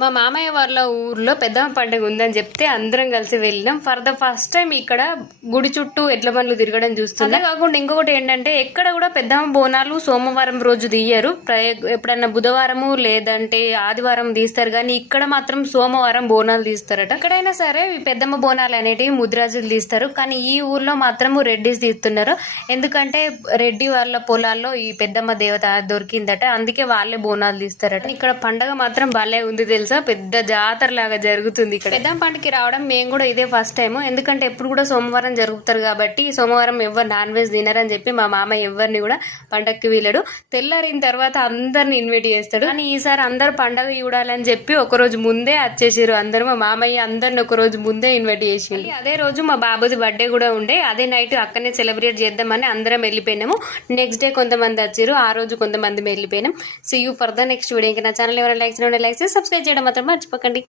మా మామయ్య వాళ్ళ ఊర్లో పెద్దమ్మ పండుగ ఉందని చెప్తే అందరం కలిసి వెళ్ళినాం. ఫర్ ద ఫస్ట్ టైం ఇక్కడ గుడి చుట్టూ ఎడ్ల బండ్లు తిరగడం చూస్తున్నాం. అదే కాకుండా ఇంకొకటి ఏంటంటే ఎక్కడ కూడా పెద్దమ్మ బోనాలు సోమవారం రోజు తీయరు. ఎప్పుడన్నా బుధవారము లేదంటే ఆదివారం తీస్తారు, కానీ ఇక్కడ మాత్రం సోమవారం బోనాలు తీస్తారట. ఎక్కడైనా సరే ఈ పెద్దమ్మ బోనాలు అనేటివి ముదిరాజులు తీస్తారు, కానీ ఈ ఊర్లో మాత్రము రెడ్డిస్ తీస్తున్నారు. ఎందుకంటే రెడ్డి వాళ్ళ పొలాల్లో ఈ పెద్దమ్మ దేవత దొరికిందట, అందుకే వాళ్ళే బోనాలు తీస్తారట. ఇక్కడ పండగ మాత్రం భలే ఉంది తెలుసా, పెద్ద జాతర లాగా జరుగుతుంది. ఇక్కడ పెద్దమ్మ పండుగకి రావడం మేము కూడా ఇదే ఫస్ట్ టైం. ఎందుకంటే ఎప్పుడు కూడా సోమవారం జరుగుతారు కాబట్టి సోమవారం ఎవరు నాన్ వెజ్ తినరని చెప్పి మా మామయ్య ఎవరిని కూడా పండగకి వీలడు. తెల్లారిన తర్వాత అందరిని ఇన్వైట్ చేస్తాడు. కానీ ఈసారి అందరు పండగ చూడాలని చెప్పి ఒక రోజు ముందే వచ్చేసారు అందరు. మా మామయ్య అందరిని ఒక రోజు ముందే ఇన్వైట్ చేసి, అదే రోజు మా బాబుది బర్త్డే కూడా ఉండే. అదే నైట్ అక్కడనే సెలబ్రేట్ చేద్దామని అందరం వెళ్ళిపోయినాము. నెక్స్ట్ డే కొంతమంది వచ్చారు, ఆ రోజు కొంతమంది వెళ్ళిపోయినాం. See you for the next video. ఇంకా నా ఛానల్ ఎవరైనా లైక్ చేయండి, లైక్ చేసి సబ్స్క్రైబ్ చేయడం మాత్రం మర్చిపోకండి.